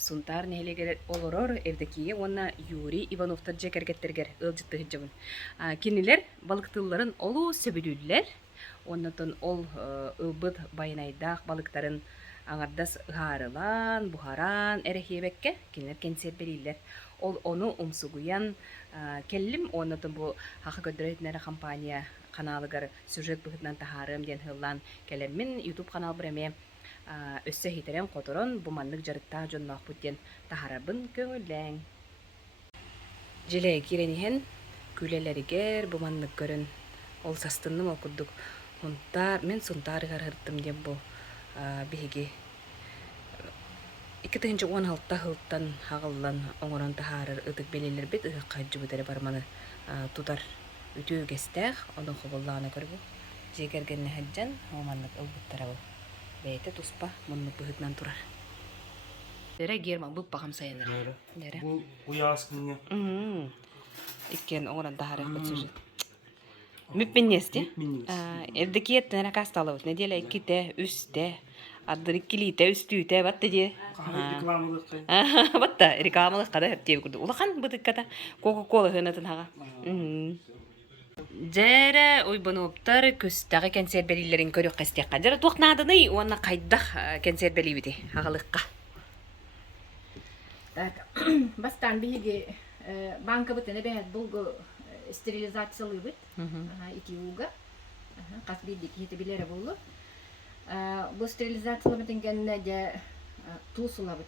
сунтар нехелегер олорор эрдекие онна Юрий Ивановтар жекергеттергер ылжытты хыджабын. Кинилер балыктылларын олу сөбүлүллер. Оннотон ол ылбыт байнайдах балыктарын аңардас ыраарылан, бухаран эрехебекке кинилер кенсербелилер. Ол ону умсугуян келлим оннотон бу хаха көдөрөйтнер компания каналыгар сюжет быгытнан тахарым ден хыллан келеммин YouTube канал биреме өссө хитерен которон буманнык жарыкта жоннох буттен тахарабын көңүлләң. Жиле киренихен күлелеригер буманнык көрөн ол састынным окудук. Онтар мен сунтарыгар хырттым деп бу биһиги 2016 хылттан хагыллан оңорон тахарыр ытык белелер бит ыкка жубутары барманы тутар үтүү кестех онун хобуллаана көрбү жегергенне хаджан оманнык ылбыттара бу бейте туспа мунну быгытнан турар дере герма бу багам сайыныр дере Bu uyaskınnya. иккен оңорон тахары бытсыжы мүппеннести эрдекиеттен касталыбыз неделя икките үсте аддыриккилите үстүүте батты же Reklamılık. батта рекламалык када хептеп курду улахан бытыкката кока-кола хынатын хага Жере уйбунуптар күстәге кенсербелилерин көрүк кастекка. Жара туакнадыны уанна кайдах кенсербелибити хагалыкка. Так, бастан биги банка бутene бехет булгу стерилизациялы бит. Ити уга. Кас бидик хите билере болду. Бу стерилизациялы битенгенне же тусула бит.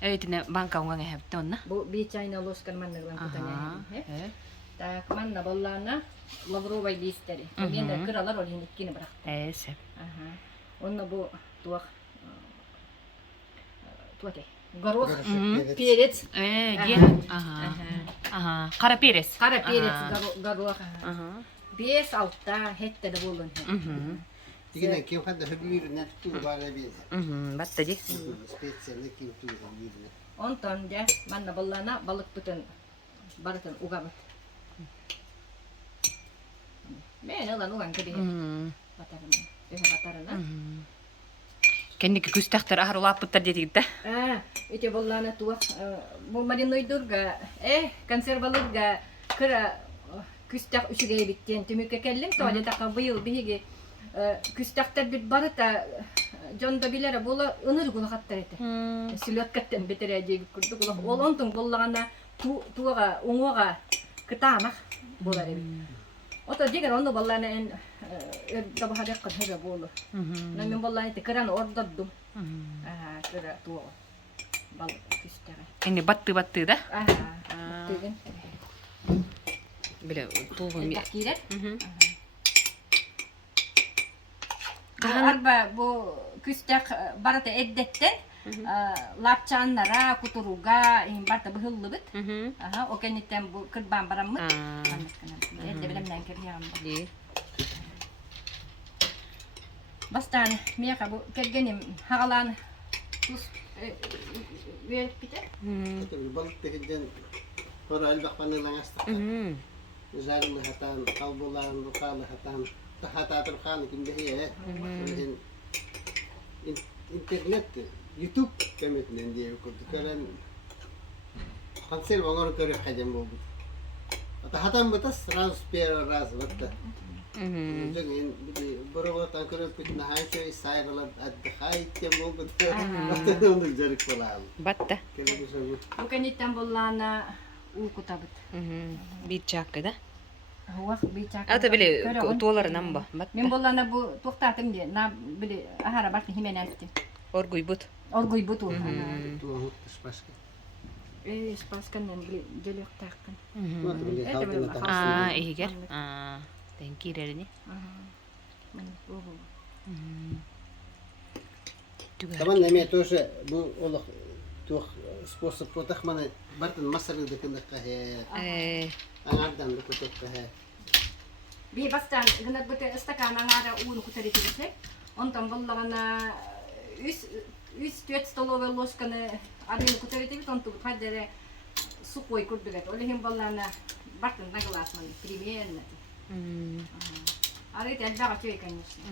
Эйтине банка уңга хептонна. Бу бичайна лоскан маннаган кутане. Так, манна боллана лавровый листери. Менде кыралар олин иккини барак. Эсеп. Онна бу туак туате. Горох, перец. Ге. Кара перец. Кара перец, горох. 5-6 хетте де болдун. Yine kim kadar hübür ne tutu var ya biz. Батта же. Spesiallik kim tutu hübür. Ondan же manna bollana balık bütün baratan ugabat. Men olan ugan kedi. Batarana. Batarana. Кенник күстәхтер ахрулаппыттар детигитте. Ите боллана туак бу маринойдурга консервалырга кыра күстәх үчүгэй биттен түмүккө келдим тооле така быйыл биги күстәхтер бит барыта жонда билере бола ыныр гулахаттар эте. Сүлөткөттөн бетере жеги курдук ол онтун боллагана туага оңога кытамак болар эби. Ото жеген ону боллана эн табахадак кыдыра болу. Мен боллана те кыран ордоддум. Кыра туога бал күстәгә. Эни батты да? Теген. Биле тугун. Такирет. Арба бу күстәк барата эддеттен лапчаннара кутуруга барта быһыллы бит. Окенитен бу кырбан бараммы? Эдде билемнән киргән. Бастан мияка бу келгеним хагалан тус верип бите. Tabii balık tekiden sonra albak panelden astık. Zalim hatan, kalbulan, rukalı hatan, hata turkan kimde hiye. İnternet, YouTube kemetinden diye kurdu. Karan kanser vangar körü kacam oldu. Hatan batas raz per raz batta. Jadi beberapa tahun kerja pitna hai cuy saya kalau ada hai tiap mau betul, betul untuk jari kolam. Батта. Kalau bisa Окенитен боллана укутабыт. Бичакка да? Хуак бичак. Ата биле туоларынан ба? Мен боллана бу токтатым де, на биле ахара бартын хименәсти. Оргуйбут. Оргуй буту. tuh sepaska. Спасканнан биле жөлөк таккан. Tuh beli haltena tak. Игер. Тенкирерини. Taman namanya тоже bu olah tuh sponsor potah mana barten masalah dekat kahya. Angadan dekat kahya. Би бастан гына бите стакана нара уну кутари тибсе. Онтан боллагана үс төт столовая ложканы адын кутари тибит онту хадере сухой курдугат. Олехим боллана бартын нагласман примерно. А это отдава чей, конечно.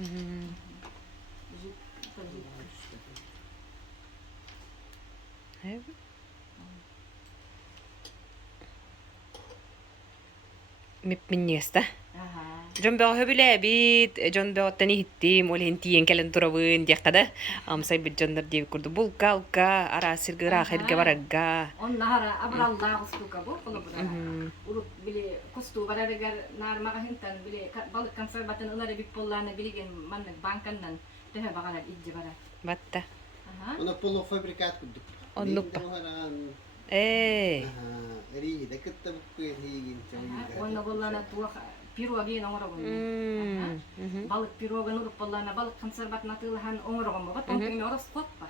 Mipminniästä. Aha. John Bell höbyle bit John Bell tani hittim ol hintien kelen turawın diaqada. Am say bit John der kurdu bulkalka ara sirgira khirga baragga. On nahara abrallah kustuka bu kulubra. Urup bile kustu baragar nar magahintan bile balık kanser batan uları bir pollana bilgen mannak bankandan tehe bagalar ijje bara. Batta. Aha. Ona polo fabrikat kudu. Onlukka. Onlukka. Eri deket tabuk higin Onna bollana tuwa pirogi nongorogun. Balık pirogan urup bollana balık kanser batna tılhan ongorogun bat onkin oros koppa.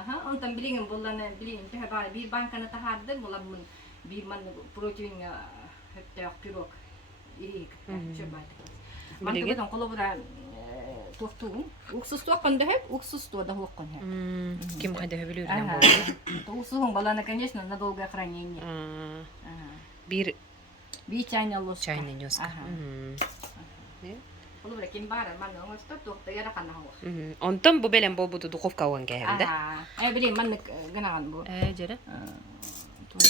Aha, ondan bilingen bollana bilingen tehe bara bir bankana tahardı bolan bir man protein hatta pirog iri çöbay. Bilingen? Bankadan kolobra tuğtuğun. Uksus tuğkan da hep, uksus tuğ da hukkun hep. Kim hadi höbülür Ага. lan Усугун балана, конечно, на долгое хранение. bu. Ага. Bir Би чайная ложка. çayının yoska. Ага. Olur kim bara, man onu tutup da yara kana ho. Ondan bu belen bu budu dukovka olan geldi. Ага. Bileyim man ganagan bu. Jere. Tuğdu.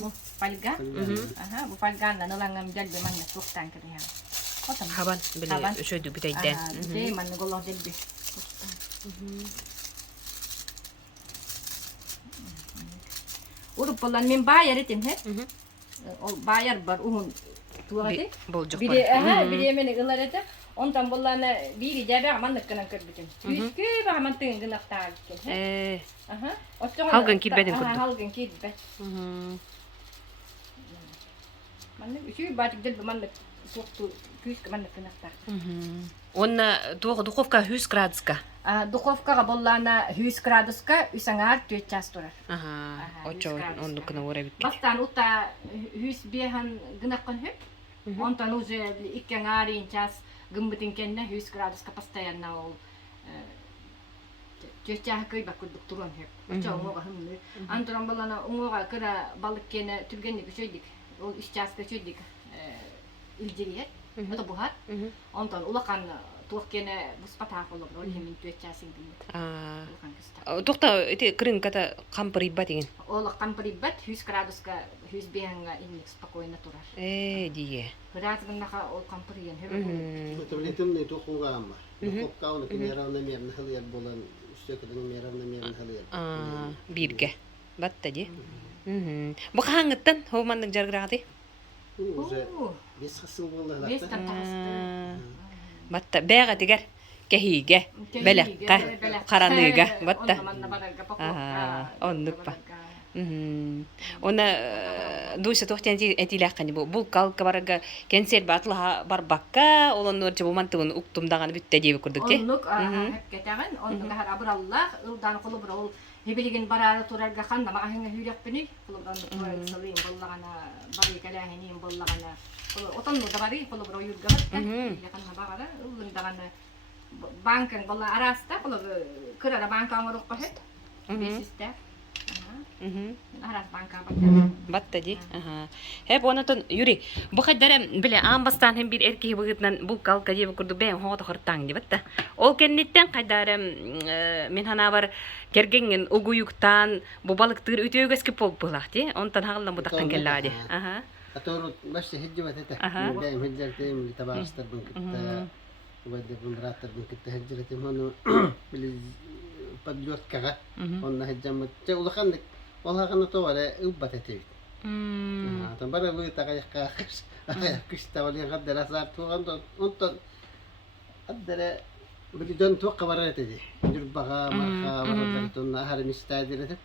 Bu falga. Aha, bu falgan da nalangam jagbe man tuğtan kiri ha. Otam. Haban Haban. bile şöyle bir teyde. Aha, de man golong jagbe. Urup bolan min bayar etim he. O bayar bar uhun tuğadi. Bolcuk Biri aha biri meni gılar ete. Ondan bollana biri jabe aman nakkanan kırbitin. Yüzkü ve aman tığın gınak tağıkken. Aha. Halgın kirbetin kurdu. Halgın kirbe. Manne üçü batık del manne soktu küsk manne gınak tağ. Onna dukovka 100 gradska. Духовкага боллана 100 градуска үсаңар 4 час турар. Aha. Aha, Oço 100 gradus. ondukuna uğra bitti. Бастан ута 100 бехан гынаккан хөп. Онтан уже 2 ngarin час гымбытын кенне 100 градуска постоянно ол Чөчәһ көй бакырдык туран хөп. Очо оңога хымны. Антуран боллана оңога кыра балык кене түргенник үчөйдик. Ол 3 часка үчөйдик. Илжириет. Это бухат. Онтан улакан туох кене буспатаах болор. Ол хемин 4 часын гымбыт. Улакан кыста. Тоқта эти кырын ката кампыр ибба деген. Ол камприббат 100 градуска 100 беганга инник спокойно турар. Дие. Градусганаха ол камприен хебе. Таблетым не тухуга ама. Духовка оны кенеравна мерн халыяр болан. Үстөкөдөн меравна мерн халыяр. Бирге. Батта ди. Бу хаңыттан хомандын жаргырагы. Уже бес хасыл болду. Вес тантасты. Батта бэга тигер. Кехиге. Белекка. Караныга. Батта. Оннукпа. Ona duysa tohtan etilaqani bu kalka barga kenser batla barbakka olan norça bu mantığın uktumdağını bitte diye kurduk ki. Onluk hakikaten onluk har abrallah uldan qulub rol hebiligen barara turarga xanda ma hanga hürek bini qulubdan turar salim ballagana bari kalahini ballagana otan da bari qulub ro yurga yakan habara ulundagana bankan balla arasta qulub kırara bankan ruq qahet besiste Aras banka Batta di. Hep onatın yürü. Bu kadar bile ambastan hem bir erkeği bugünden bu kalka diye kurdu ben hoda hortang di batta. Ol kennetten kadar men hana var kergengen uguyuktan bu balıktır ütüyögeski polpulahti. Ondan hağlan bu takkan kelladi. Atorut başı hicvet ete. Daim hicretim li tabastar bunkitta. Wadde bunratar bunkitta hicretim onu bili padjot kaga. Onna hijjamat. Ulakandik والله كانوا طوالي وبتتي تنبرر لي تغير كاخش كشتا ولي غدر صار تو انت قدر بدي دون توقع برات دي جربها مرخا ورد نهار مستعجله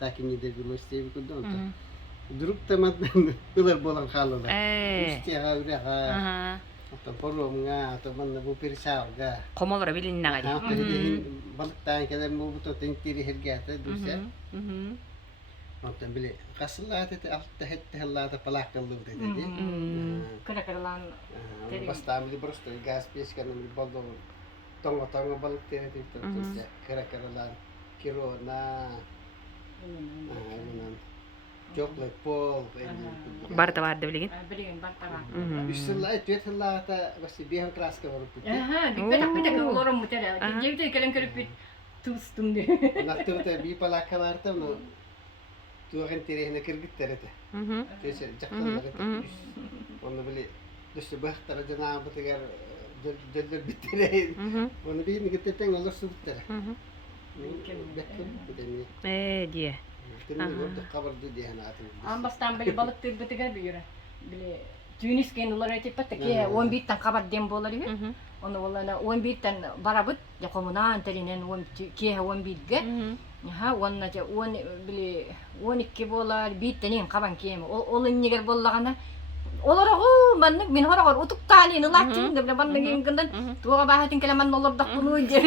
لكن يدير المستيب كدون دربت ما يقدر بولن خالو مستيها وريها تنبرر منها تمنى بو بيرساوغا قمر bilin nagadi. Balıktan kadar bu tentiri hergate dursa. Ondan bile kasılla tete altta hette hellata palak kaldı dedi. Kırakalan Bastan bile prosto gas pes kan bile baldo tonga tonga balık tere dursa kırakalan kiro na coklat pol Barta vardı bilin. Bilin bartara. Üstüne et hellata basi bihan klas ka varup. Aha, dipet dipet ke orang mutera. Jadi kalian keripit tustun ne. Nakta bir palaka vardı mı? Tuğan terehine kırgıt terete. Teşer jaktan terete. Onu bile düştü bahtara cenabı tegar döldür bitere. Onu bir mi gitten olur su bitere. Bekle bir diye. Tenne orada kabardı diye hanatım. Ambastan bile balık tırgıtıgar bir yere. Bile Tunis kendileri etip ki 11 tan kabar dem bolları. Onu valla 11 tan barabut ya komuna anterinen 11 ge. Ha wanna ja won bile 12 bolar bir tanin kaban kiyem. Olun niger bollagana olara o manlık min hara utuk tani nulakin de bile banna genginden tuğa bahatin kelaman olur da bunu je.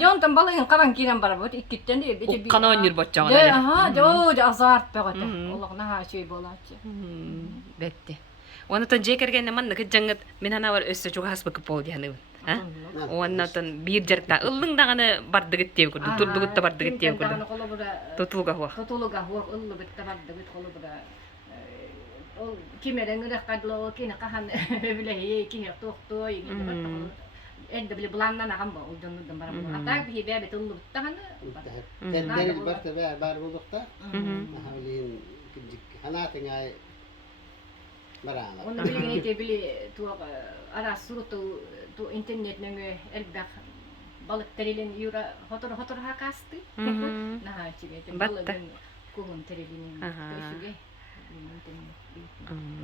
Jon tan balın kaban kiren barabut ikkitten de bir Kanon yür botçağı. ja ha jo azart pegate. Allah naha şey bolatçı. Betti. Ondan jekergen man ne jangat min hana var össe çok hasbık pol yani. Ha? Ondan bir jerta ıllın dağını bardıgıt diye kurdu. Turdugut da bardıgıt diye kurdu. Tutulga huwa. Tutuluga huwa ıllı bit bardıgıt kolu bura. O kimere ngırık kadlo kine kahan bile ye kine tohto yigi. Ende bile bulandan agam ba udun bara. Atak bir be betullu bittahan. Tedderil barta be bar bulukta. Mahalin kicik hanatın ay barana. Onu bile ne bile tuğa ara surutu tu internet nenge elbak balık terilin yura hotor hakastı. Nah çiğ balık kuhun terilin. Köşüge.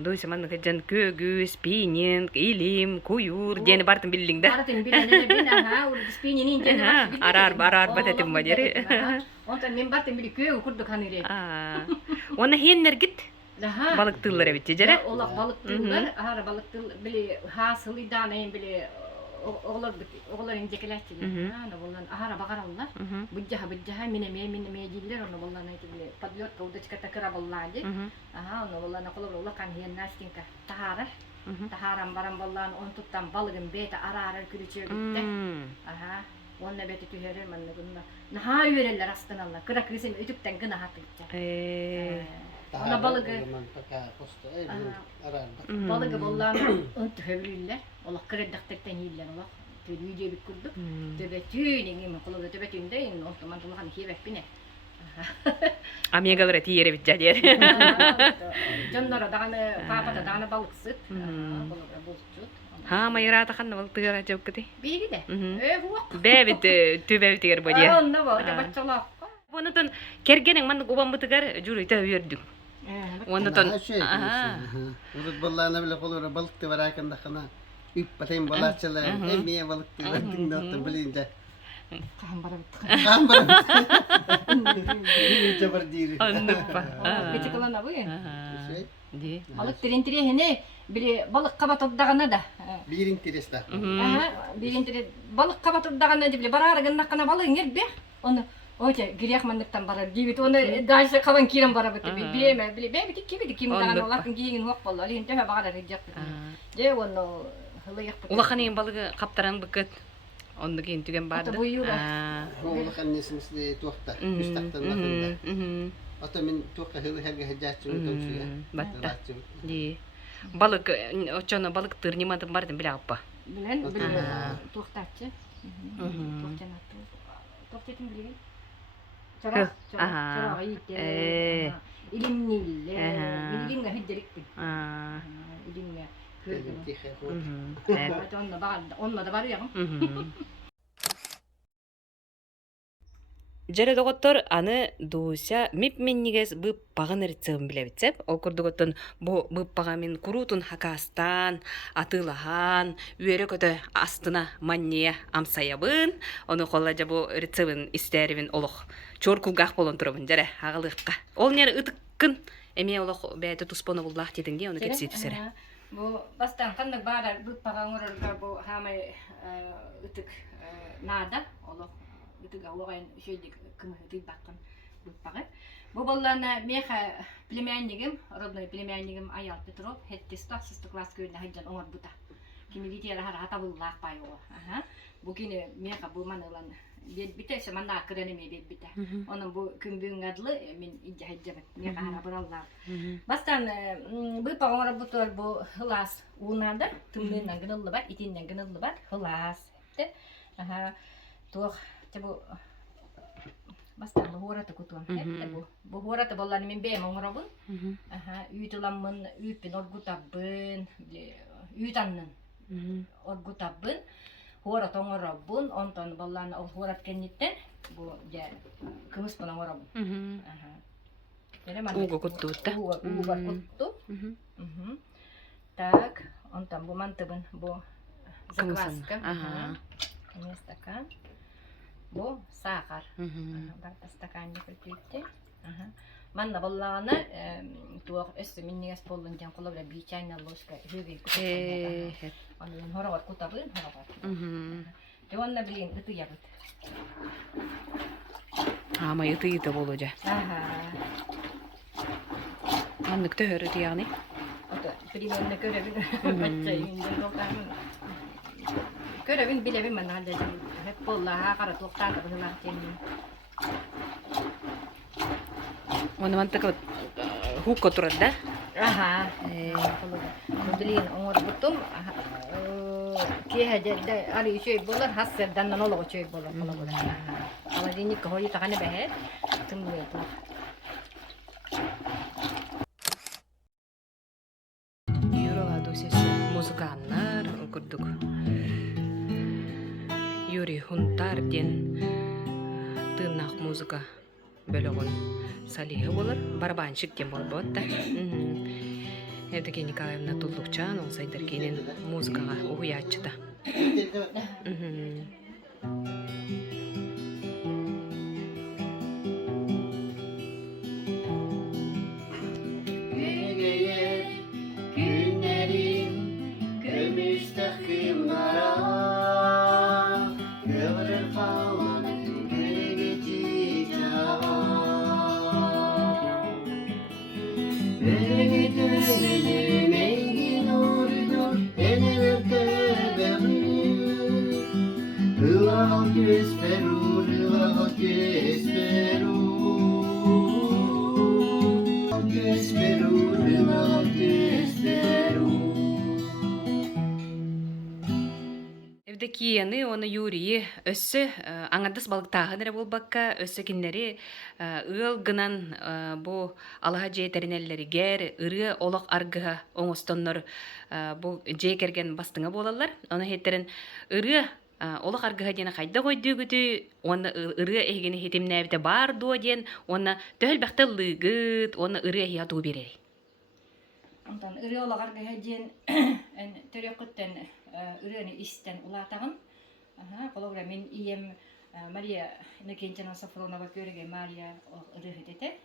Dois man ne jan kögüs pinin ilim kuyur diye bartın billingde. Bartın billingde bin aha ul spinin ince. Arar batetim bacari. Ondan min bartın bili köy kurduk hanire. Ona hiyenler git. Daha Balık tılları bitti jere. Ola balık tıllar, ahara balık tıl bili hasıl idane bili oğlar incekeler çiğ. Ana bollan ahara bakarallar. Bujjaha mineme jiller onu bollan aytı bili padyot kauda çıkata kara bollancı. Aha onu bollan ola kan hiyen nastinka taharam baram bollan on tuttan balığın bete ara külüçüyor gitti. Aha Onunla beti tüherir manne bununla. Naha yöreller aslında Allah. Kıra krisim ötükten gına hatı gitti. Ona balığı balığı bollağına öntü hevlüller. Ola kredaktekten yiller ola. Tüyüce bir kurduk. Tübe tüyünün gibi kulu tübe tüyündeyin. Ontuman tuluhan hibek bine. Amigalar eti yere bitecek yer. Canlara dağını papata dağını balık sıt. Balığı bozcut. Ha mayırata kan balık tüyara çok kötü. Bilgi de. Huak. Bebit tübe bitiyor bu diye. Onda bu. Çabacçalak. Onu tun kergenin man kuban bitigar juru ite yerdük. Onu tun. Urut bollağına bile kolura balık da var hakkında kana. Üp batayım balıkçılar. Emmiye balık da var. Dindatım bilince. Kahambara bitti. Kahambara bitti. Cabar diri. Anlıkpa. Küçük olan da bu ya. Di. Balık tirin hene biri balık kabatıp dağına da. Birin tirista. Birin tiri balık kabatıp dağına da bile barar gınnak kana balığın yer be. Onu oca giriyak mandıktan barar gibi onu daha kavan kiran bara bitti. Biyeme bile be bitti kimi dikim dağına olakın giyin huak balı alin tefe bakar rejak. Je onu hılayak. Ulakani balığı kaptaran bıkıt. Onu giyin tügen bardı. Ata buyur. Ulak annesimiz de tuhta. Üstaktan bakında. Ata min tuhta hılı herge hecatçı utançı ya. Batta. Di. Balık ocağına balık tırnimadım bardım bile apa. Bilen bile tuhtatçı. Tuhtanatı. Tuhtatın bile. Çorah. Çorah iyi. İlim nil. İlim ne hiddelikti. İlim ne. Onunla da var ya. Jere dogottor аны дуuся мипменнигес бып багын рецебин билебитсеп, ол курдуготтон бу бып багамин курутун хакастан, атылахан, үөрө көтө астына манния амсаябын, ону коллажа бу рецебин истерибин олох. Чоркулгах болон турабын жере агалыкка. Ол нер ытыккын эме олох бэте туспону буллах дединге, ону кепситипсере. Bu bastan kandık bağlar bu paganırlar bu hamay ıtık nada Allah ıtık avayın şeydik kımıhıtık bakın bu pagan. Bu ballarına meha plemenligim, rodnoy plemenligim Ayal Petrov, hettista sıstık klas köyünde haccan omar buta. Kimi ditiyara hata bullah payo. Bu kine meha bu manılan bite se manna kırene me bite. Onun bu kümbün adlı min icca haccamet meha hara burallar. Bastan bu pagamara butor bu hılas uğunlarda tümlerinden gınıllı var, itinden gınıllı var, hılas. Aha, tuğ, bu бастан бухураты кутуан. Бухураты болланы мен бем оңробун. Үйтүламмын, үйтпин оргутаббын, үйтаннын. Оргутаббын. Хора тоңоробун, онтон болланы ол хорат кенниттен бу же кымыспын оңоробун. Уго куттуутта. Уго кутту. Так, онтон бу мантыбын, бу закваска. Не стакан. Бу сахар. Барта стаканды көлтүйтте. Манна боллагана туох өссө миннигес болдун жан колобра бий чайна ложка жөгөй кутабын. Анын хорогор кутабын, хорогор. Жонна билин ытый ябыт. Ама ытыйты болужа. Аннык төһөрү тияни. Ото примерно көрөбүн. Батчайын долтамын. Көрөбүн билебин мен анда хеп болла кара токтатып булар тенин. Оны мантык хукка турат да? Билин оңор бутум. Кехеде ари чөй болар, хассердан нолого чөй болар. Ала диник хойы таганы бәһә. Тымлы бу. Юрала досесі музыканнар көрдік. Юрий Хунтар ден тыннақ музыка бөлігін салиғы болар. Барабанщик ден бол болда. Евдокия Николаевна Тулдукчан ол сайдар кейінен музыкаға ұғыятчыда. Евдокияны оны Юрий өссө аңардыс балыктагын эре болбакка өссө киндери ыл гынан бу алаха жейтеринеллеригер ыры олок аргыга оңостоннор бу жейкерген бастыңа болалар. Оны хеттерин ыры олок аргыга дена кайда койдугүтү, оны ыры эгени хетимнебите бар дуо ден, оны төхөлбакта лыгыт, оны ыры хиятуу берери. Онтон ыры олок аргыга ден төрөкөттен ырыны истен улатагын. Колобра мен ием Мария Иннокентьевна Сафронова көрөге Мария ыры хетете.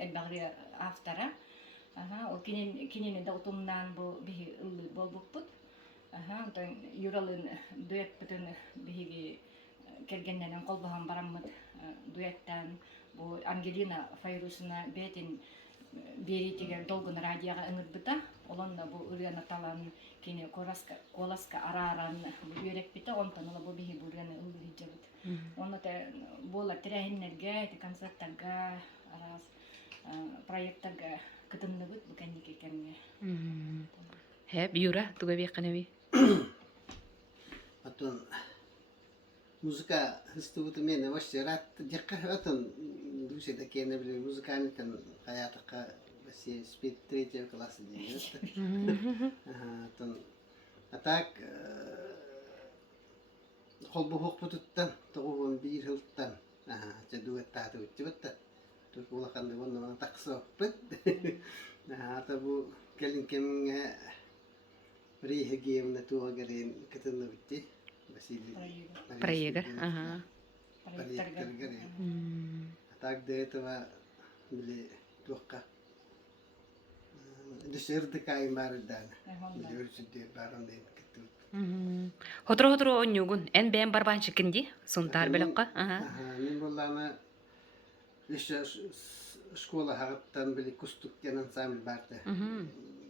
Элбагры автора. Ол кинени да утумнан бу бихи ылы болбуппут. Онтон Юралын дуэт бүтүн бихиги келгенден колбахан бараммыт дуэттен бу Ангелина Файрусына бетин беритиге долгун радиога ыңырбыта. Олонда бу ырыны талан кини коласка араран бүйрек бите, онтон ола бу бихи бу ырыны ылы жабыт. Оны те бола тирехиннерге, концерттарга, арас проекттарга кытынныбыт бу кеннике кемге. Хеп Юра туга бекканеби. Атон музыка хыстыбыты мені вообще рад жаққа атон душеда кені біле музыканитен хаятыққа все спит 3 классы дейін. Атон атак қолбы хоқ бұтыттан тоғуын бір хылттан жадует таты өтті бұтты. Түрк олақанды оны тақсы өппіт. Ата бұл келін кеміңе Рейха геймна туа гарен катына битти Василий Проега. Проектор гарен. Так до этого были тука. Дешерды кай мардан. Билерсиде баронден кетту. Хотро онюгун эн бен барбанчыкынди сунтар белекка. Мен боллана еще школа хагаттан били кустук деген ансамбль барды.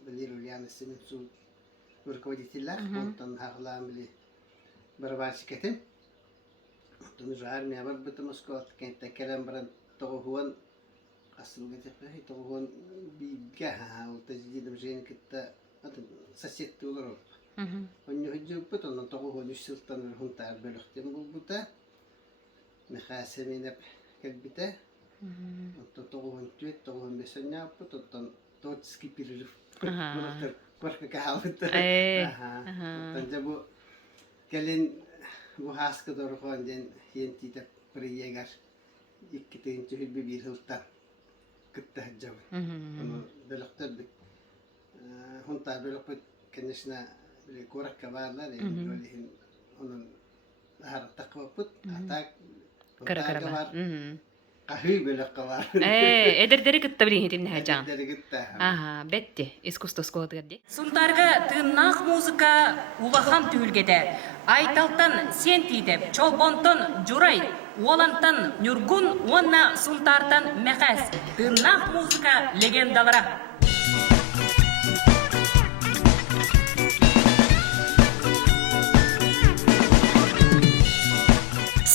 Билер Ульяна Семенцу руководителях, онтон харлам били барбанчыкетин. Онтон уже армия бар быты Москва кентте келем баран тогуан асылга тепе тогуан бига ол тажидим жен кетта сосед толор. Онню хиджу бутон тогуан үсүлтан хунтар белектен булбута. Мехасеминеп кэлбите. Тоттогон түет, тогон бесенняппы, тоттон тотский перерыв. Булактар парка кахалыттар. Тоттон жабу келин бу хаска доргон ден хентите приегар. Иккитен түһүлбү бир хылтан. Кытта жабы. Ону делоктор бит. Хунта белопыт, конечно, коракка барлар, эми onun harta kaput, atak Кара-кара var, бар. kahve böyle var. Эдердери кытта билин хитин хаҗан. Dergitte. Ага, бетти. Искусство сколотырди. Сунтарга тыннах музыка улахан түйүлгеде. Айталтан сен тидеп, чолбонтон журай, уолантан нүргун, уонна сунтартан мехас. Тыннах музыка легендалара.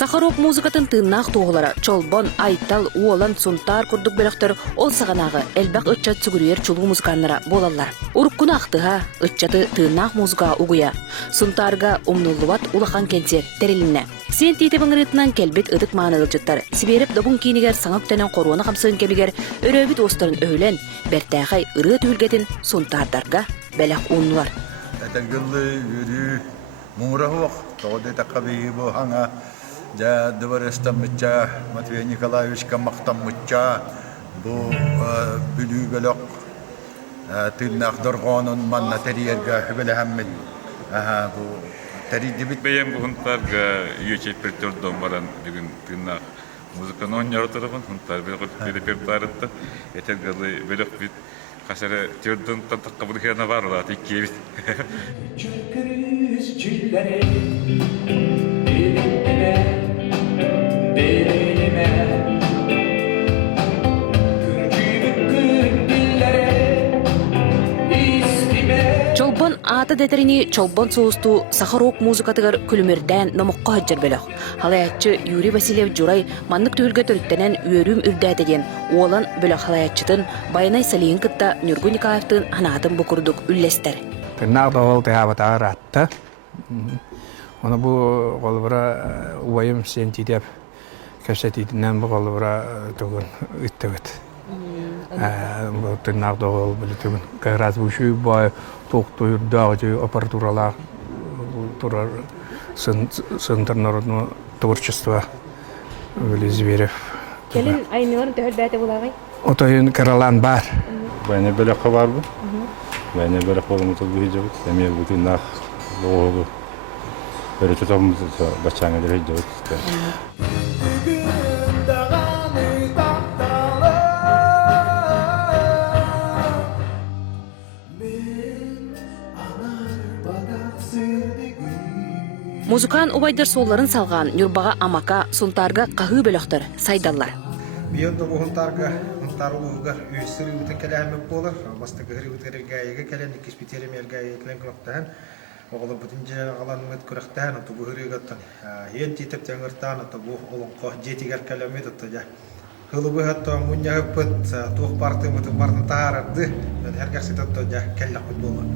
Сахарок музыкатын тыннах тоғылара, чолбон, айтал, уолан, сунтар курдук бөлөктөр, ол сағанағы элбақ ытчат сүгүрер чулу музыканнара болалар. Уруккуна ақтыға, ытчаты тыннах музыка угуя. Сунтарга умнуллубат улахан келсер, терилинне. Сен тийтебің рытынан келбет ыдык маанылжыттар. Сибереп добун кейнигер саңап тенен коруана қамсын кебігер, өрөбіт остарын өйлен, бертәғай ыры түйілгетін сунтардарга бәләқ унлар. Ja dövrestemmicä Matvei Nikolaevich kamaqtammutcha bu bülügelok tınnak dorgonun manna teriyerga hübelehammin bu teridibit Benim bu huntarga yüçet pretordum varan bugün tınnak muzikаны oynartırım huntar bir repertuarıtta etergalı belok bit kasara tiyordun tantak kabul hiyana var la tikki bit Çökürüz çillere Чолбон ата детерини чолбон соусту сахарок музыкатыгар күлүмерден номокко хаджар бөлөк. Халаяччы Юрий Васильев Журай маннык төгүлгө төрүттенен үөрүм үрдәтеген уолан бөлөк халаяччытын Байнай Салиин кытта Нюргун Никаевтын ханаатын букурдук үллестер. Тырнақ доғыл тәғабыта ратты. Оны бұл қолыбыра уайым сен тидеп көсететінен бұл қолыбыра тұғын үттігіт. Бұл тырнақ доғыл білі тұғын. Қайраз бұшы бай тоқты үрдіғі аппаратуралар тұрар сындырнарыны творчество білі Зверев. Келин айныларын төхөл бәті болағай? Отойын Каралан бар. Bayne böyle kavar bu. Bayne böyle kolumuz bu hicabı. Emir bu tırnak doğru. Böyle tutamız başçanı da hicabı. Музыкан убайдар солларын салған Нюрбаға амака сунтарга қағы бөлөктөр сайдаллар. Бiyonda bu huntarga huntarlıgar üyesleri bütün kelamı bolar. Bastı gari bütün gayga kelam ikisbiterim gayga kelam kırıktan. Oğlu bütün celen alanı kırıktan o bu hırıgattan. Yen titep tengirtan o bu olun koh jetigar kelamı tutacak. Hılı bu hatta munya pıt tuh parti mutu parti tahardı. Ben her gasi tutacak kelak bolar.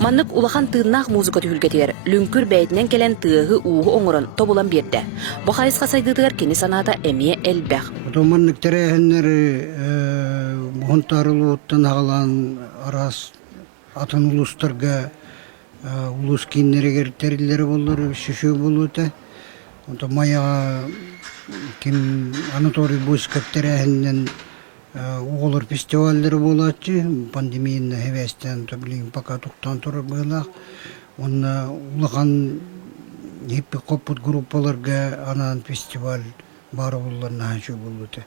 Маннык улахан тыыннах музыка түйүлгетигер, лүңкүр бәйтінен келен тыығы уғы оңырын тобулан берді. Бұ қайысқа сайдыдығар кені саната әмие әлбәқ. Маннык тәрәхінлері мұхынтарылы оттан ағалан арас атын улустарға улус кейінлері тәрілері болыр, шүші болуыты. Маяға кем Анатолий Бойсков тәрәхіннен Оғылыр фестивальдері болатчы, пандемияны хевестен білген пока тоқтан тұры бұйлақ. Оны ұлыған еппі қопыт группаларға анан фестиваль бары боларына жу болуды.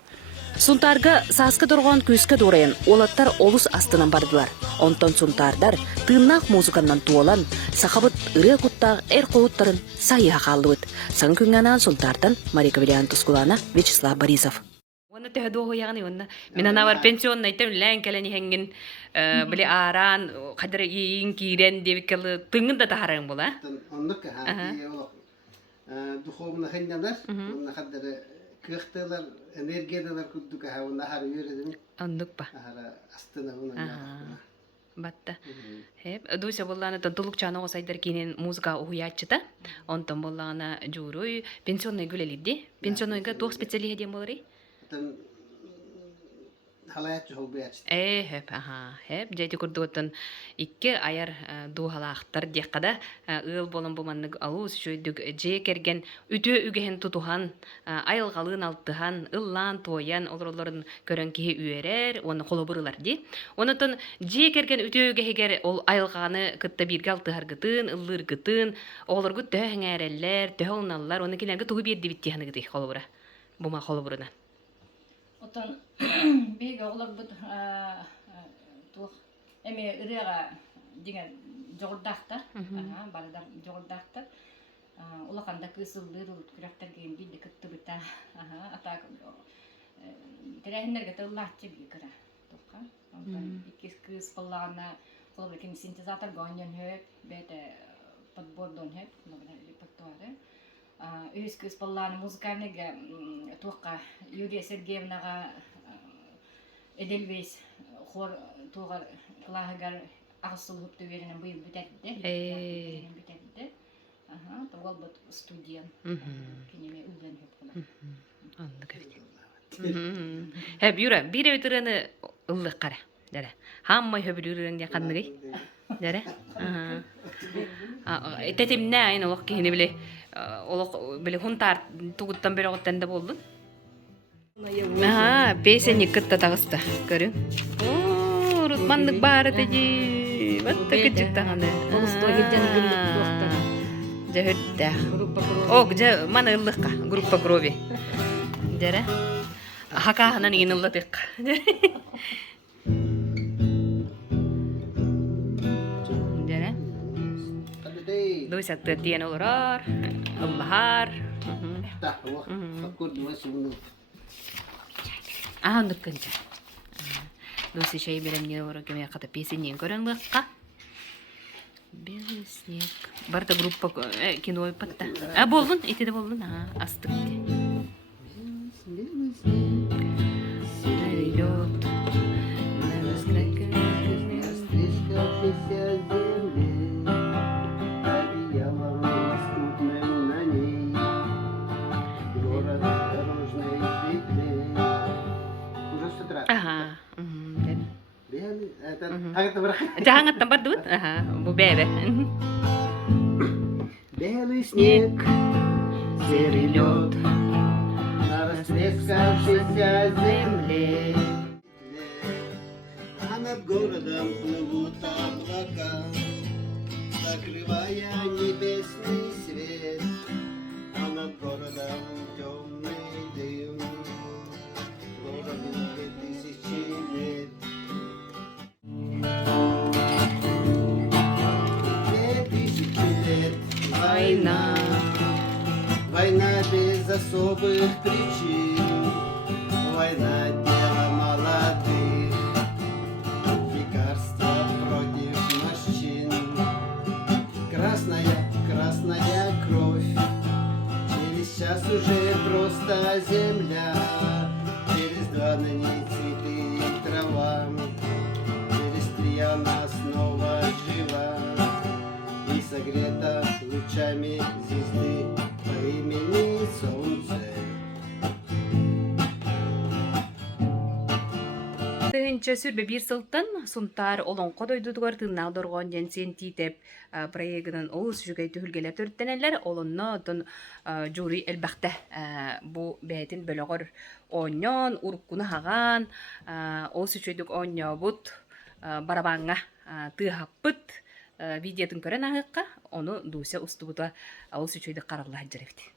Сунтарга саска дұрған көске дұрайын, олаттар олыс астынан бардылар. Онтон сунтардар тыыннақ музыканнан туолан, сақабыт ұры құттақ әр қоуыттарын сайыға қалдыбыт. Сан күнгенан сунтардан Марика Виллиан-Тускулана, Вячеслав Борисов. Оны тәһдуғы яғни оны. Мен ана бар пенсионна айтам лән кәләни хәңген біле аран, қадыр ең кейрен деп кәлі тыңын да тахарың бұл, а? Онлық духовны хәңгенлер, онны қадыры кықтылар, энергиядалар күрдік, онны ағары үйредім. Онлық ба? Ағары астына оны. батта. Хеп, дуйса боллана тулук чана осайдар кинен музыка уячыта. Онтон боллана журуй пенсионный гүлелиди. Пенсионныйга тух специалия дем болори. Там халаят жол бияч. Хеп, хеп, жайты курдуготтон икки аяр дуухалаахтар дияккада ыл болон буманнык алуус шөйдүк же керген үтө үгehen тутухан айылгалыын алтыхан ыллаан тоян олоролорун көрөн кихи үерер оны холобурулар ди. Онотон же керген үтө үгehигер ол айылганы кытта бирге алтыхаргытын ыллыргытын олоргут төһөңәреллер төһөуналлар оны килерге тугу бирди биттиханыгыты холобура бума холобуруна. Отон беге олар бут тух эме ырыга деген жогордактар, барадар жогордактар. Улаканда кысылдыр күрәктер ген билде кытты бита. Атак терәһеннәргә тыллатчы би кыра. Тукка. Онтан икис кыз баллана колбы кен синтезатор гоньон хөп, бете подбордон хөп, ногда репертуары. Өз кыз балланы музыкальныйга туққа Юлия Сергеевнаға Эдельвейс хор туғар клағығар ағысыл ғыпты верінен бұйыл бүтәдді. Туғал бұд студиян. Кенеме үлден хөп құлар. Анды көбет. Хөп, Юра, бір өтіріні ұллық қара. Хаммай хөбіл үрірін яқанныгай. Тәтемне айын олық кейіні біле хунтар тугуттан бері оғыттан да болдun. Песенник кытта тағысты. Көрің? Рутмандық бары тәжі. Батта күтчік тағаны. Жа хөтті. Мана ұллыққа. Группа крови. Жәрі? Хақағынан ең ұллатық. Дуйса тыттиен олорор, ыллахар. Ондук кынча. Дуйса шай берем не олорор кеме ката песеннен көрөн лыкка. Белый снег. Барда группа кино патта. Болдун, итеде болдун. Астык. Jangan tempat dut, bu bebe. Белый снег, серый лед на растрескавшейся земле. А над городом плывут облака, закрывая небесный свет. А над городом темный дым, прожил 2000 лет. 2000 лет война, война без особых причин, война дела молодых, лекарства против морщин. Красная, красная кровь, через час уже просто земля, через 2 на ней цветы и трава, через 3 она снова жива и согрета лучами звезды по имени Солнце. Тыынча сүрбе бир сылтын, сунтар олон кодойдудугар тыыннал доргон женсен титеп проегінің олыс жүгей түхілгелер төрттенелер, олонно отын жури элбақта бу бәйтін бөліғыр оньон, уркуны хаған, олыс үшөйдік оньо бұд барабаңа тыхаппыт видеотын көрен ағыққа, оны дуся устубута олыс үшөйдік қаралла хаджаревді.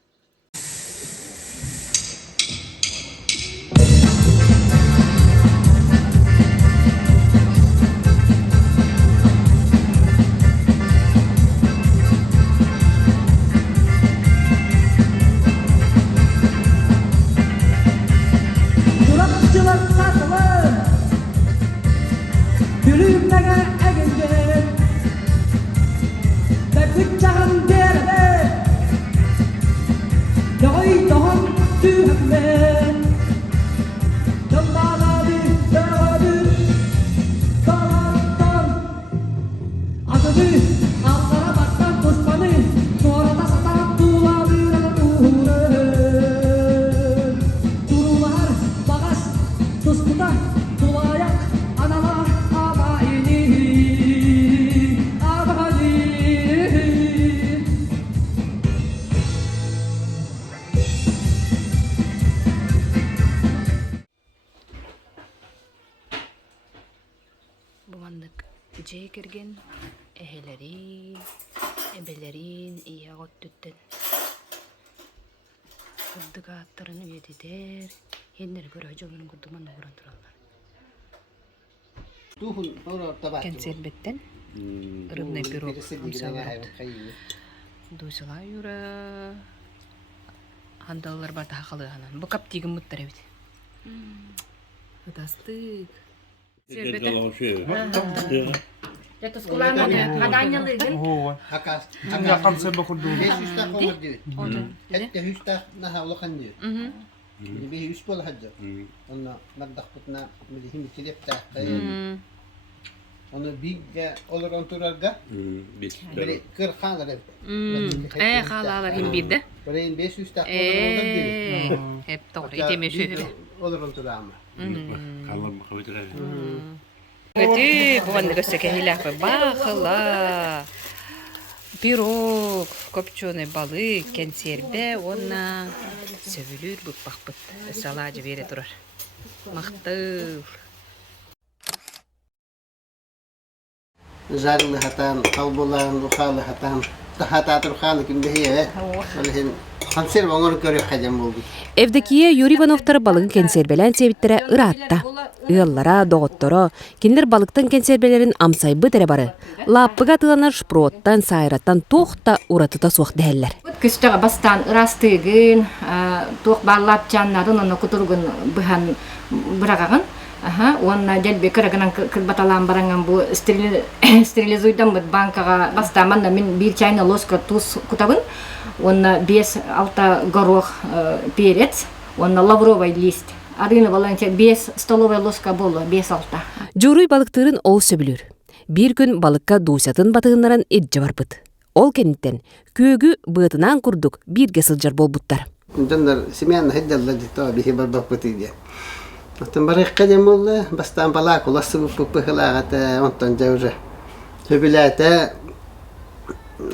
Ин ия готтуттен. Кырдык аттарын үйететер. Хеннер көрө жолун курдуман огуран туралар. Тухун орор табат. Консерветтен рыбный пирог дусыла юра хандаллар бар тахалы ханан. Бу каптигин муттар бит. Ыдастык. Это скулана хаданялыгын. هو Hakas. я консерва курду. Beşüstä kolma diyor. Hette hüstä naha ulakan diyor. Bir üst bol hacı. Onu naddak putna milihim kilip ta. Onu bir olur onturarga. Böyle 40 kalır. Халалар хим бирде. Böyle 500 tak olur diyor. Hep doğru. İteme şöyle. Olur onturama. Götü bu anda gösterge hilafı bakıla. Пирог, копченый balık, консерве, ona sövülür bu bakpıt. Salacı veri durur. Mahtıl. Zarlı hatan, kalbolan, ruhalı hatan. Tahata ruhalı kim behiye. Olhin konserve onu görüyor hacım oldu. Evdekiye Юрий Ивановтар балыгы консервелен себиттере ыраатта. Ыаллара, доғотторо, киндер балыктан консервелерин амсайбы тере бары. Лаппыга тыланар шпроттан, сайраттан тоқта уратыта суақ дәллер. Күстіға бастан ырастығын, тоқ барлап жаннарын, оны күтіргін бұхан бұрағағын. Онна делбе кырагынан кырбаталан баранган бу стерилизуйдан бут банкага бастаманда мен бир чайна ложка туз кутабын. Онна 5-6 горох перец, онна лавровый лист. Арыны баланча 5 столовая ложка болу, 5-6. Журуй балыктырын ол сөбүлүр. Бир күн балыкка дуусатын батыгыннарын эджи барбыт. Ол кенттен көөгү быытынан курдук бирге сылжар болбуттар. Жандар семьяны хеддалла дито бихи барбаппыты диye. Оттан барык кадем болду, бастан балак уласы пыхылагата, онтан жаужа. Төбүләтә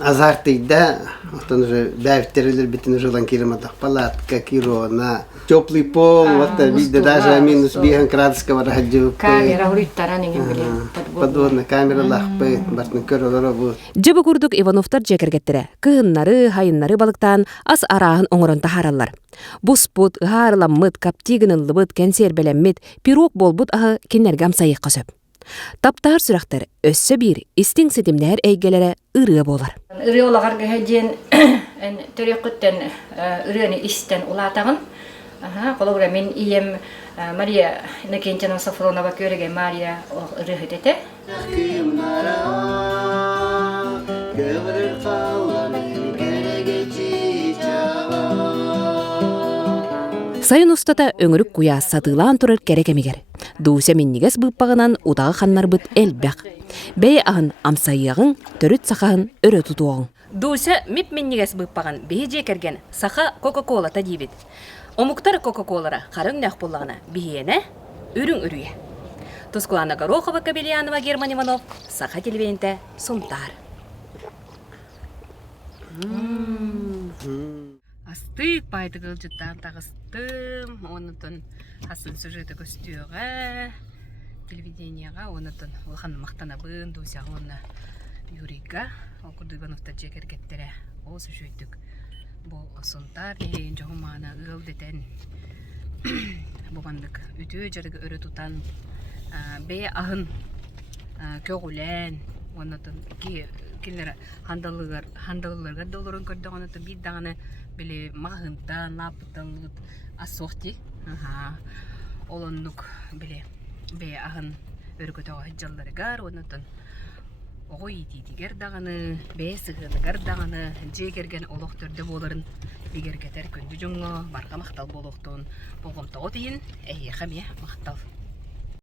азартыйда, оттан уже бәвтерилер битин жылан киремадак. Палатка, кирона, теплый пол, вот видно даже минус бихан градуска раджу. Камера хуриттара неген билем. Подводная камера лахпы, бартын көрөлөрө бу. Жыбы курдук Ивановтар жекергеттире. Кыһыннары, хайыннары балыктан ас араһын оңорон тахараллар. Буспут, гаарламмыт, каптигыныллыбыт, консервелеммит, пирог болбут ахы кинерге амсайыкка сөп. Таптаар сүрактар өссө бир истиң сетимнер эйгелере ырыа болар. Ыры олагарга хеден төрөкөттен ырыны истен улатагын. Кологра мен ием Мария Накентина Сафронова көрөге Мария ыры хедете. Сайын устата өңірік куя сатылан турар керекемигер. Дууся миннигес быппағынан удагы ханнар быт элбәк. Бәй ағын амсайығын, төрүт сақағын өрі тутуағын. Дууся мип миннигес быппаған бейі жекерген сақа Кока-Кола та дейбет. Омуктар Кока-Колара қарың нәқ болағына бейіне үрің үріе. Тускулана Горохова, Кабельянова, Герман Иванов, сақа телевенте сумтар. Астык байдыгыл жыттан тағыстым, онытын асын сюжеті көстіуға, телевиденияға, онытын олхан мақтана бұн, досяғы оны Юрийға, Окурду Ивановта жекергеттері, ол сюжеттік. Бұл сонтар дейін жоғын мағына ұғыл детен бұғандық үті жарығы өрі тұтан, бей ағын көгілен, онытын келер хандалыларға долырын көрді, онытын бір дағаны біле мағынтан, лапыталыт, асоқти. Олындық біле бей ағын өргөтіға хыджаларығар, онытын оғой ететігер дағаны, бей сығылығар дағаны, жегерген олық түрді болырын бігергетер күнді жоңы, барға мақтал болуқтың болғымтығы дейін, әйе қаме мақтал.